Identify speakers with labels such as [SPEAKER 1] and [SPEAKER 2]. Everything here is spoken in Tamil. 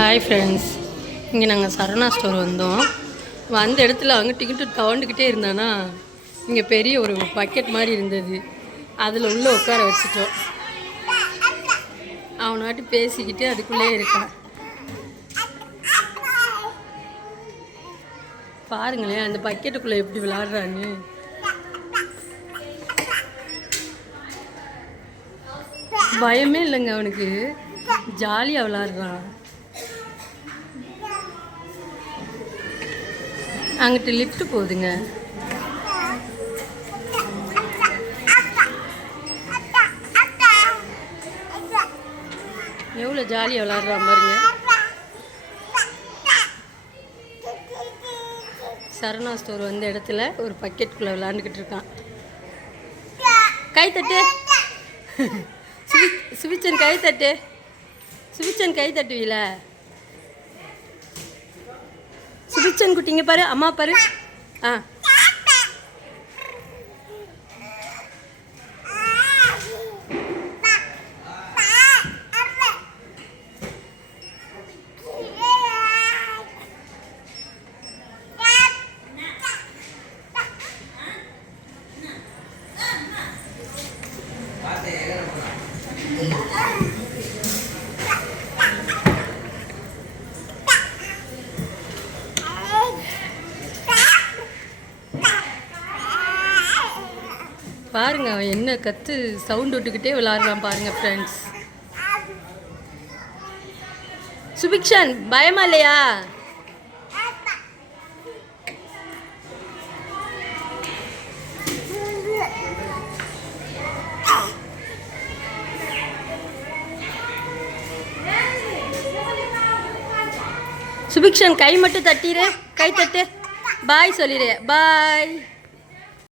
[SPEAKER 1] ஹாய் ஃப்ரெண்ட்ஸ் இங்கே நாங்கள் சரணா ஸ்டோர் வந்தோம். வந்த இடத்துல அவங்க டிக்கெட்டு தவண்டுக்கிட்டே இருந்தானா இங்கே பெரிய ஒரு பக்கெட் மாதிரி இருந்தது. அதில் உள்ளே உட்கார வச்சுட்டோம். அவனாட்டி பேசிக்கிட்டு அதுக்குள்ளே இருக்கான் பாருங்களேன் அந்த பக்கெட்டுக்குள்ளே எப்படி விளாடுறான்னு பயமே இல்லைங்க அவனுக்கு. ஜாலியாக விளாடுறான் அங்கிட்டு லிஃப்ட் போகுதுங்க. எவ்வளோ ஜாலியாக விளாடுறான் பாருங்க. சரணா ஸ்டோர் வந்த இடத்துல ஒரு பக்கெட்டுக்குள்ளே விளாண்டுக்கிட்டு இருக்கான். கைத்தட்டு. சுவி சுவிச்சன் கைத்தட்டு. சுவிச்சன் கை தட்டுவீல சுபிச்சன் குட்டிங்க பாரு அம்மா பாரு. ஆ. பாருங்க அவன் என்ன கத்து சவுண்ட் விட்டுக்கிட்டே விளாடுறான் பாருங்க ஃப்ரெண்ட்ஸ் சுபிக்ஷன் பயமா இல்லையா? சுபிக்ஷன் கை மட்டும் தட்டிடு கை தட்டு. பாய் சொல்லிடு பாய்